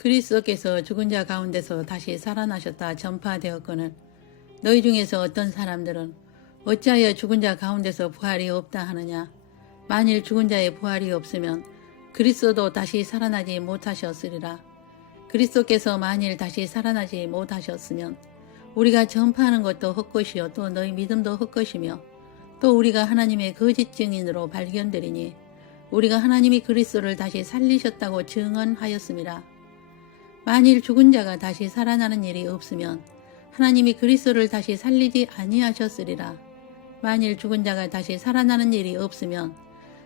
그리스도께서 죽은 자 가운데서 다시 살아나셨다 전파되었거늘 너희 중에서 어떤 사람들은 어찌하여 죽은 자 가운데서 부활이 없다 하느냐. 만일 죽은 자의 부활이 없으면 그리스도도 다시 살아나지 못하셨으리라. 그리스도께서 만일 다시 살아나지 못하셨으면 우리가 전파하는 것도 헛것이요 또 너희 믿음도 헛것이며 또 우리가 하나님의 거짓 증인으로 발견되리니 우리가 하나님이 그리스도를 다시 살리셨다고 증언하였음이라. 만일 죽은 자가 다시 살아나는 일이 없으면 하나님이 그리스도를 다시 살리지 아니하셨으리라. 만일 죽은 자가 다시 살아나는 일이 없으면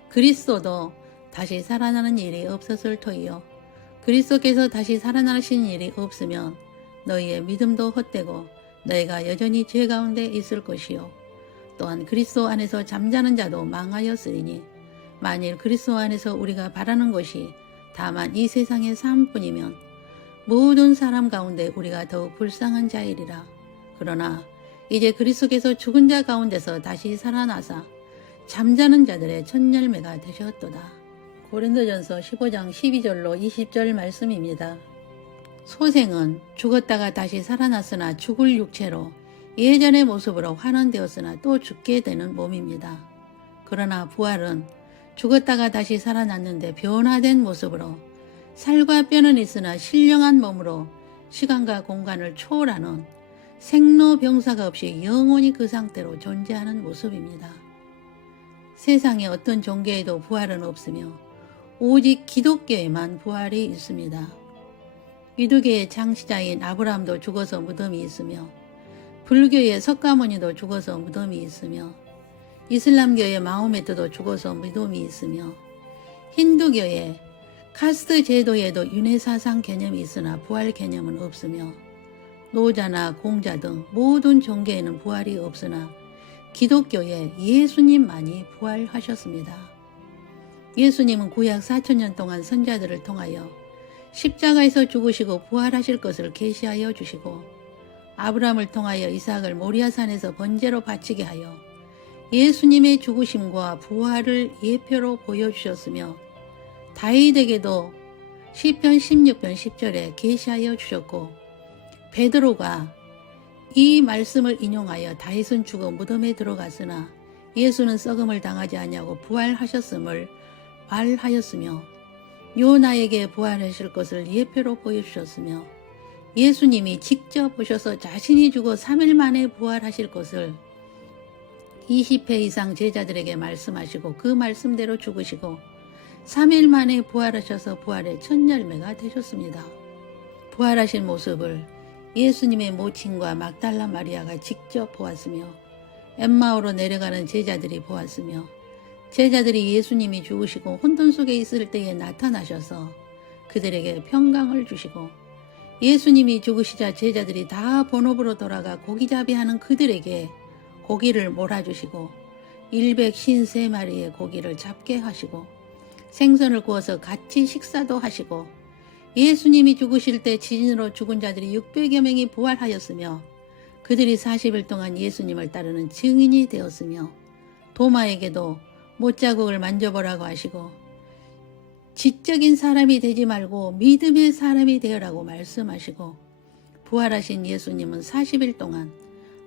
그리스도도 다시 살아나는 일이 없었을 터이요. 그리스도께서 다시 살아나신 일이 없으면 너희의 믿음도 헛되고 너희가 여전히 죄 가운데 있을 것이요. 또한 그리스도 안에서 잠자는 자도 망하였으리니 만일 그리스도 안에서 우리가 바라는 것이 다만 이 세상의 삶뿐이면 모든 사람 가운데 우리가 더욱 불쌍한 자이리라. 그러나 이제 그리스도께서 죽은 자 가운데서 다시 살아나사 잠자는 자들의 첫 열매가 되셨도다. 고린도전서 15장 12절로 20절 말씀입니다. 소생은 죽었다가 다시 살아났으나 죽을 육체로 예전의 모습으로 환원되었으나 또 죽게 되는 몸입니다. 그러나 부활은 죽었다가 다시 살아났는데 변화된 모습으로 살과 뼈는 있으나 신령한 몸으로 시간과 공간을 초월하는 생로병사가 없이 영원히 그 상태로 존재하는 모습입니다. 세상의 어떤 종교에도 부활은 없으며 오직 기독교에만 부활이 있습니다. 유대교의 창시자인 아브라함도 죽어서 무덤이 있으며 불교의 석가모니도 죽어서 무덤이 있으며 이슬람교의 마호메트도 죽어서 무덤이 있으며 힌두교의 카스트 제도에도 윤회사상 개념이 있으나 부활 개념은 없으며 노자나 공자 등 모든 종교에는 부활이 없으나 기독교에 예수님만이 부활하셨습니다. 예수님은 구약 4,000년 동안 선자들을 통하여 십자가에서 죽으시고 부활하실 것을 계시하여 주시고 아브라함을 통하여 이삭을 모리아산에서 번제로 바치게 하여 예수님의 죽으심과 부활을 예표로 보여주셨으며 다윗에게도 시편 16편 10절에 계시하여 주셨고 베드로가 이 말씀을 인용하여 다윗은 죽어 무덤에 들어갔으나 예수는 썩음을 당하지 아니하고 부활하셨음을 말하였으며 요나에게 부활하실 것을 예표로 보여주셨으며 예수님이 직접 보셔서 자신이 죽어 3일 만에 부활하실 것을 20회 이상 제자들에게 말씀하시고 그 말씀대로 죽으시고 3일 만에 부활하셔서 부활의 첫 열매가 되셨습니다. 부활하신 모습을 예수님의 모친과 막달라 마리아가 직접 보았으며 엠마오로 내려가는 제자들이 보았으며 제자들이 예수님이 죽으시고 혼돈 속에 있을 때에 나타나셔서 그들에게 평강을 주시고 예수님이 죽으시자 제자들이 다 본업으로 돌아가 고기잡이하는 그들에게 고기를 몰아주시고 153마리의 고기를 잡게 하시고 생선을 구워서 같이 식사도 하시고 예수님이 죽으실 때 지진으로 죽은 자들이 600여 명이 부활하였으며 그들이 40일 동안 예수님을 따르는 증인이 되었으며 도마에게도 못자국을 만져보라고 하시고 지적인 사람이 되지 말고 믿음의 사람이 되어라고 말씀하시고 부활하신 예수님은 40일 동안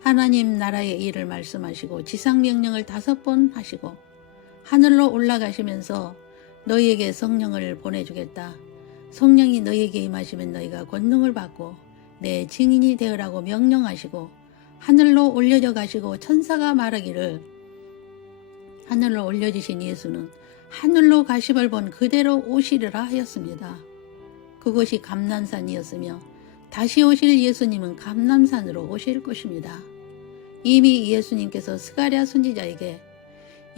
하나님 나라의 일을 말씀하시고 지상명령을 5번 하시고 하늘로 올라가시면서 너희에게 성령을 보내주겠다. 성령이 너희에게 임하시면 너희가 권능을 받고 내 증인이 되어라고 명령하시고 하늘로 올려져 가시고 천사가 말하기를 하늘로 올려지신 예수는 하늘로 가심을 본 그대로 오시리라 하였습니다. 그곳이 감람산이었으며 다시 오실 예수님은 감람산으로 오실 것입니다. 이미 예수님께서 스가랴 선지자에게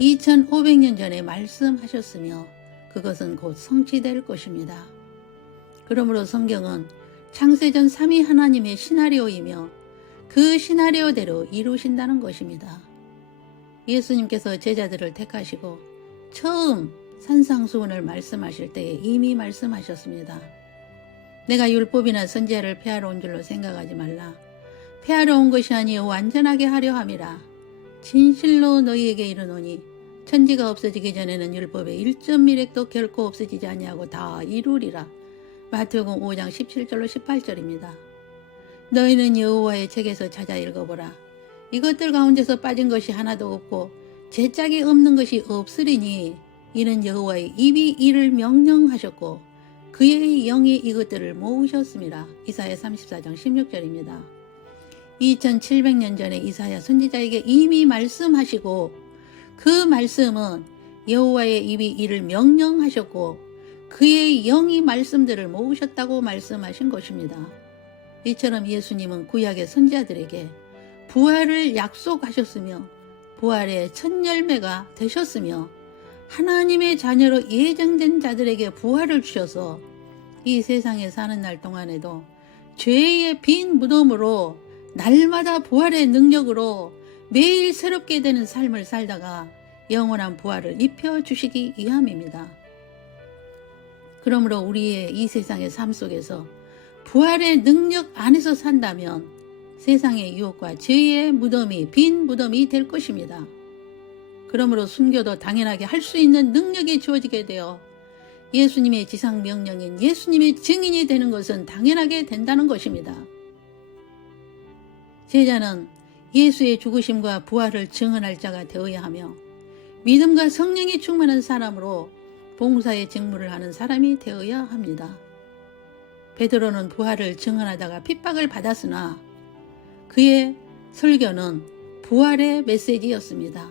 2500년 전에 말씀하셨으며 그것은 곧 성취될 것입니다. 그러므로 성경은 창세전 3위 하나님의 시나리오이며 그 시나리오대로 이루신다는 것입니다. 예수님께서 제자들을 택하시고 처음 산상수훈을 말씀하실 때에 이미 말씀하셨습니다. 내가 율법이나 선지자를 폐하러 온 줄로 생각하지 말라. 폐하러 온 것이 아니요 완전하게 하려 함이라. 진실로 너희에게 이르노니 천지가 없어지기 전에는 율법의 1점 미렉도 결코 없어지지 아니하고 다 이루리라. 마태복음 5장 17절로 18절입니다. 너희는 여호와의 책에서 찾아 읽어보라. 이것들 가운데서 빠진 것이 하나도 없고 제짝이 없는 것이 없으리니 이는 여호와의 입이 이를 명령하셨고 그의 영이 이것들을 모으셨습니다. 이사야 34장 16절입니다. 2700년 전에 이사야 선지자에게 이미 말씀하시고 그 말씀은 여호와의 입이 이를 명령하셨고 그의 영이 말씀들을 모으셨다고 말씀하신 것입니다. 이처럼 예수님은 구약의 선지자들에게 부활을 약속하셨으며 부활의 첫 열매가 되셨으며 하나님의 자녀로 예정된 자들에게 부활을 주셔서 이 세상에 사는 날 동안에도 죄의 빈 무덤으로 날마다 부활의 능력으로 매일 새롭게 되는 삶을 살다가 영원한 부활을 입혀주시기 위함입니다. 그러므로 우리의 이 세상의 삶 속에서 부활의 능력 안에서 산다면 세상의 유혹과 죄의 무덤이 빈 무덤이 될 것입니다. 그러므로 순교도 당연하게 할 수 있는 능력이 주어지게 되어 예수님의 지상 명령인 예수님의 증인이 되는 것은 당연하게 된다는 것입니다. 제자는 예수의 죽으심과 부활을 증언할 자가 되어야 하며 믿음과 성령이 충만한 사람으로 봉사의 직무를 하는 사람이 되어야 합니다. 베드로는 부활을 증언하다가 핍박을 받았으나 그의 설교는 부활의 메시지였습니다.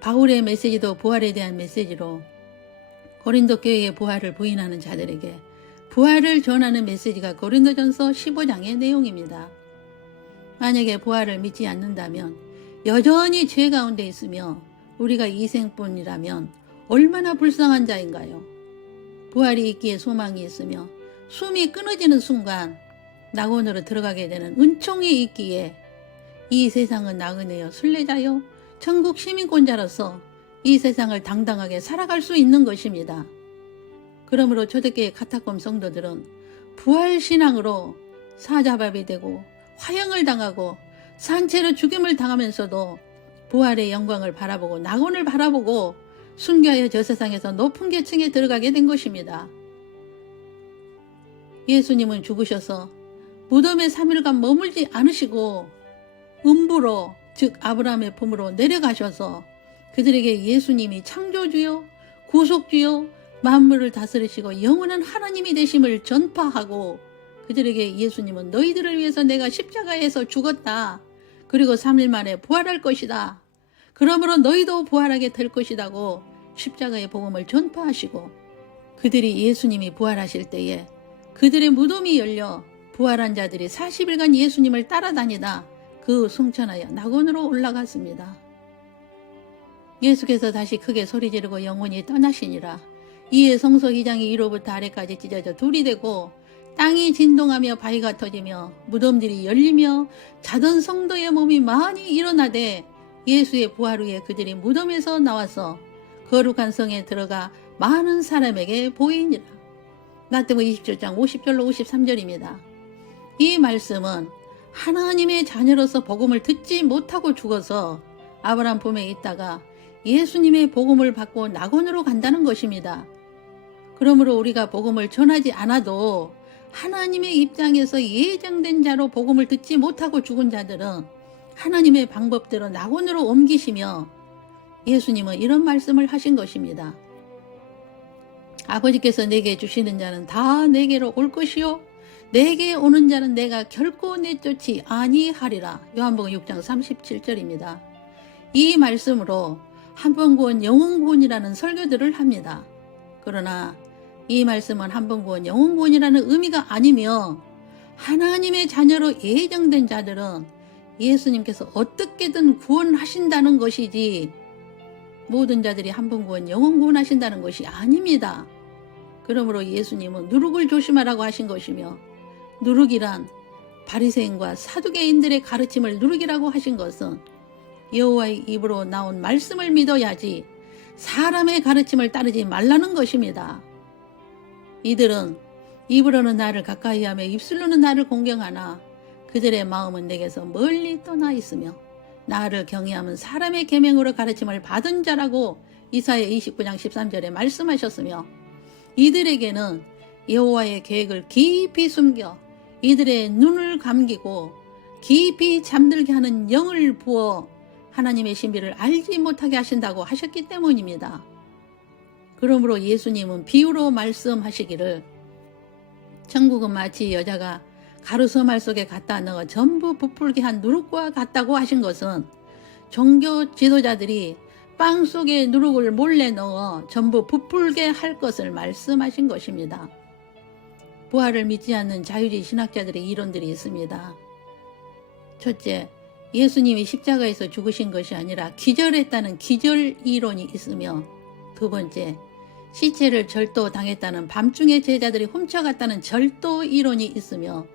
바울의 메시지도 부활에 대한 메시지로 고린도 교회의 부활을 부인하는 자들에게 부활을 전하는 메시지가 고린도전서 15장의 내용입니다. 만약에 부활을 믿지 않는다면 여전히 죄 가운데 있으며 우리가 이생뿐이라면 얼마나 불쌍한 자인가요? 부활이 있기에 소망이 있으며 숨이 끊어지는 순간 낙원으로 들어가게 되는 은총이 있기에 이 세상은 나그네여 순례자여 천국 시민권자로서 이 세상을 당당하게 살아갈 수 있는 것입니다. 그러므로 초대교회 카타콤 성도들은 부활신앙으로 사자밥이 되고 화형을 당하고 산채로 죽임을 당하면서도 부활의 영광을 바라보고 낙원을 바라보고 순교하여 저 세상에서 높은 계층에 들어가게 된 것입니다. 예수님은 죽으셔서 무덤에 3일간 머물지 않으시고 음부로 즉 아브라함의 품으로 내려가셔서 그들에게 예수님이 창조주요 구속주요 만물을 다스리시고 영원한 하나님이 되심을 전파하고 그들에게 예수님은 너희들을 위해서 내가 십자가에서 죽었다. 그리고 3일 만에 부활할 것이다. 그러므로 너희도 부활하게 될 것이라고 십자가의 복음을 전파하시고 그들이 예수님이 부활하실 때에 그들의 무덤이 열려 부활한 자들이 40일간 예수님을 따라다니다 그 승천하여 낙원으로 올라갔습니다. 예수께서 다시 크게 소리 지르고 영원히 떠나시니라. 이에 성소 2장이 위로부터 아래까지 찢어져 둘이 되고 땅이 진동하며 바위가 터지며 무덤들이 열리며 자던 성도의 몸이 많이 일어나되 예수의 부활 후에 그들이 무덤에서 나와서 거룩한 성에 들어가 많은 사람에게 보이니라. 마태복음 27장 50절로 53절입니다. 이 말씀은 하나님의 자녀로서 복음을 듣지 못하고 죽어서 아브라함 품에 있다가 예수님의 복음을 받고 낙원으로 간다는 것입니다. 그러므로 우리가 복음을 전하지 않아도 하나님의 입장에서 예정된 자로 복음을 듣지 못하고 죽은 자들은 하나님의 방법대로 낙원으로 옮기시며 예수님은 이런 말씀을 하신 것입니다. 아버지께서 내게 주시는 자는 다 내게로 올 것이요 내게 오는 자는 내가 결코 내쫓지 아니하리라. 요한복음 6장 37절입니다. 이 말씀으로 한 번 구원 영원 구원이라는 설교들을 합니다. 그러나 이 말씀은 한 번 구원 영원 구원이라는 의미가 아니며 하나님의 자녀로 예정된 자들은 예수님께서 어떻게든 구원하신다는 것이지 모든 자들이 한 번 구원 영원 구원하신다는 것이 아닙니다. 그러므로 예수님은 누룩을 조심하라고 하신 것이며 누룩이란 바리새인과 사두개인들의 가르침을 누룩이라고 하신 것은 여호와의 입으로 나온 말씀을 믿어야지 사람의 가르침을 따르지 말라는 것입니다. 이들은 입으로는 나를 가까이하며 입술로는 나를 공경하나 그들의 마음은 내게서 멀리 떠나 있으며 나를 경외하면 사람의 계명으로 가르침을 받은 자라고 이사야 29장 13절에 말씀하셨으며 이들에게는 여호와의 계획을 깊이 숨겨 이들의 눈을 감기고 깊이 잠들게 하는 영을 부어 하나님의 신비를 알지 못하게 하신다고 하셨기 때문입니다. 그러므로 예수님은 비유로 말씀하시기를 천국은 마치 여자가 가루서말 속에 갖다 넣어 전부 부풀게 한 누룩과 같다고 하신 것은 종교 지도자들이 빵 속에 누룩을 몰래 넣어 전부 부풀게 할 것을 말씀하신 것입니다. 부활을 믿지 않는 자유주의 신학자들의 이론들이 있습니다. 첫째, 예수님이 십자가에서 죽으신 것이 아니라 기절했다는 기절 이론이 있으며, 두 번째, 시체를 절도당했다는 밤중에 제자들이 훔쳐갔다는 절도 이론이 있으며,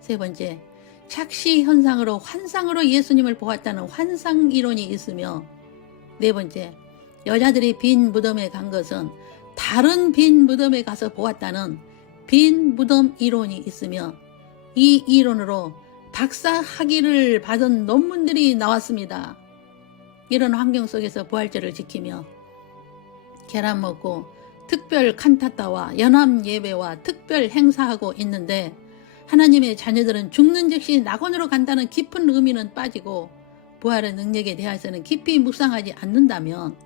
세 번째, 착시 현상으로 환상으로 예수님을 보았다는 환상 이론이 있으며, 네 번째, 여자들이 빈 무덤에 간 것은 다른 빈 무덤에 가서 보았다는 빈 무덤 이론이 있으며, 이 이론으로 박사 학위를 받은 논문들이 나왔습니다. 이런 환경 속에서 부활절을 지키며 계란 먹고 특별 칸타타와 연합 예배와 특별 행사하고 있는데, 하나님의 자녀들은 죽는 즉시 낙원으로 간다는 깊은 의미는 빠지고 부활의 능력에 대해서는 깊이 묵상하지 않는다면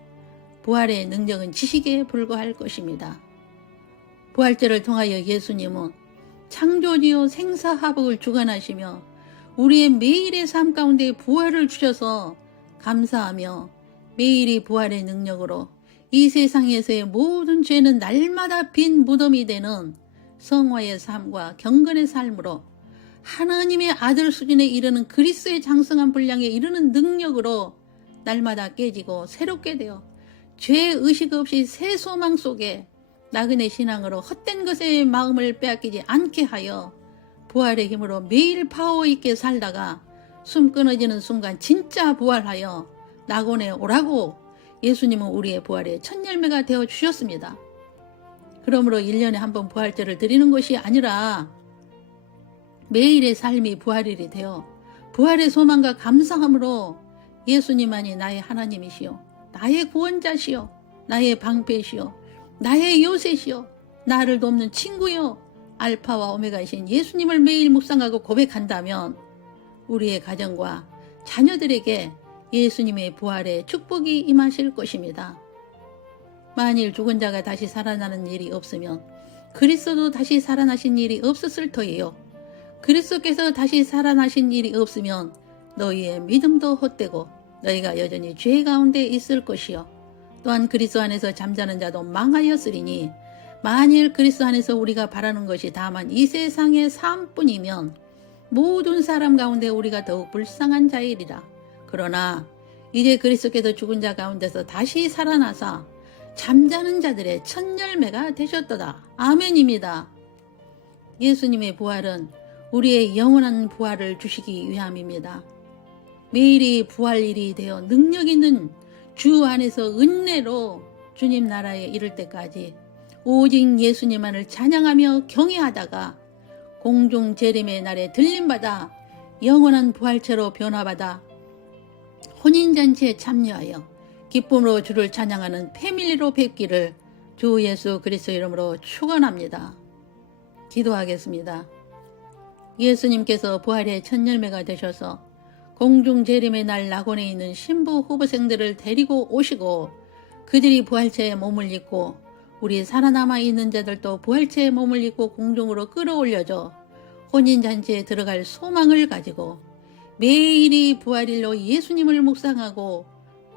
부활의 능력은 지식에 불과할 것입니다. 부활절을 통하여 예수님은 창조지요 생사화복을 주관하시며 우리의 매일의 삶 가운데 부활을 주셔서 감사하며 매일이 부활의 능력으로 이 세상에서의 모든 죄는 날마다 빈 무덤이 되는 성화의 삶과 경건의 삶으로 하나님의 아들 수준에 이르는 그리스도의 장성한 분량에 이르는 능력으로 날마다 깨지고 새롭게 되어 죄의식 없이 새 소망 속에 나그네 신앙으로 헛된 것에 마음을 빼앗기지 않게 하여 부활의 힘으로 매일 파워 있게 살다가 숨 끊어지는 순간 진짜 부활하여 낙원에 오라고 예수님은 우리의 부활의 첫 열매가 되어 주셨습니다. 그러므로 1년에 한 번 부활절을 드리는 것이 아니라 매일의 삶이 부활일이 되어 부활의 소망과 감사함으로 예수님만이 나의 하나님이시요, 나의 구원자시요, 나의 방패시요, 나의 요새시요, 나를 돕는 친구요, 알파와 오메가이신 예수님을 매일 묵상하고 고백한다면 우리의 가정과 자녀들에게 예수님의 부활의 축복이 임하실 것입니다. 만일 죽은 자가 다시 살아나는 일이 없으면 그리스도도 다시 살아나신 일이 없었을 터이요, 그리스도께서 다시 살아나신 일이 없으면 너희의 믿음도 헛되고 너희가 여전히 죄 가운데 있을 것이요, 또한 그리스도 안에서 잠자는 자도 망하였으리니 만일 그리스도 안에서 우리가 바라는 것이 다만 이 세상의 삶뿐이면 모든 사람 가운데 우리가 더욱 불쌍한 자이리라. 그러나 이제 그리스도께서 죽은 자 가운데서 다시 살아나사 잠자는 자들의 첫 열매가 되셨도다. 아멘입니다. 예수님의 부활은 우리의 영원한 부활을 주시기 위함입니다. 매일이 부활일이 되어 능력 있는 주 안에서 은혜로 주님 나라에 이를 때까지 오직 예수님만을 찬양하며 경외하다가 공중 재림의 날에 들림받아 영원한 부활체로 변화받아 혼인잔치에 참여하여 기쁨으로 주를 찬양하는 패밀리로 뵙기를 주 예수 그리스도 이름으로 축원합니다. 기도하겠습니다. 예수님께서 부활의 첫 열매가 되셔서 공중 재림의 날 낙원에 있는 신부 후보생들을 데리고 오시고 그들이 부활체에 몸을 입고 우리 살아남아 있는 자들도 부활체에 몸을 입고 공중으로 끌어올려져 혼인잔치에 들어갈 소망을 가지고 매일이 부활일로 예수님을 묵상하고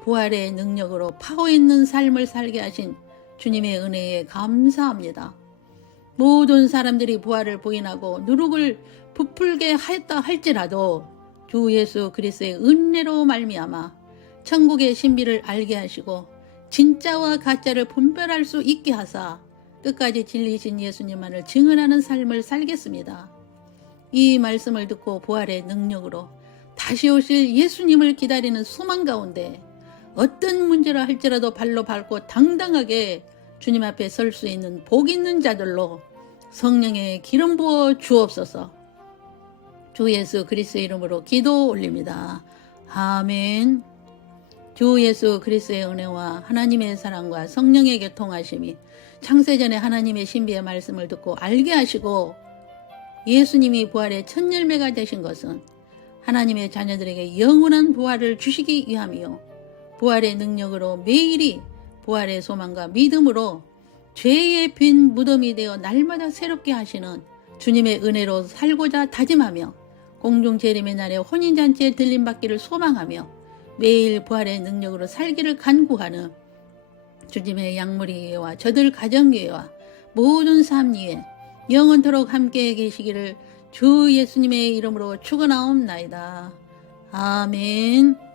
부활의 능력으로 파워 있는 삶을 살게 하신 주님의 은혜에 감사합니다. 모든 사람들이 부활을 부인하고 누룩을 부풀게 하였다 할지라도 주 예수 그리스도의 은혜로 말미암아 천국의 신비를 알게 하시고 진짜와 가짜를 분별할 수 있게 하사 끝까지 진리이신 예수님만을 증언하는 삶을 살겠습니다. 이 말씀을 듣고 부활의 능력으로 다시 오실 예수님을 기다리는 소망 가운데 어떤 문제라 할지라도 발로 밟고 당당하게 주님 앞에 설 수 있는 복 있는 자들로 성령의 기름 부어 주옵소서. 주 예수 그리스도 이름으로 기도 올립니다. 아멘. 주 예수 그리스도의 은혜와 하나님의 사랑과 성령의 교통하심이 창세전에 하나님의 신비의 말씀을 듣고 알게 하시고 예수님이 부활의 첫 열매가 되신 것은 하나님의 자녀들에게 영원한 부활을 주시기 위함이요, 부활의 능력으로 매일이 부활의 소망과 믿음으로 죄의 빈 무덤이 되어 날마다 새롭게 하시는 주님의 은혜로 살고자 다짐하며 공중 재림의 날에 혼인잔치에 들림받기를 소망하며 매일 부활의 능력으로 살기를 간구하는 주님의 양무리와 저들 가정교회와 모든 삶 위에 영원토록 함께 계시기를 주 예수님의 이름으로 축원하옵나이다. 아멘.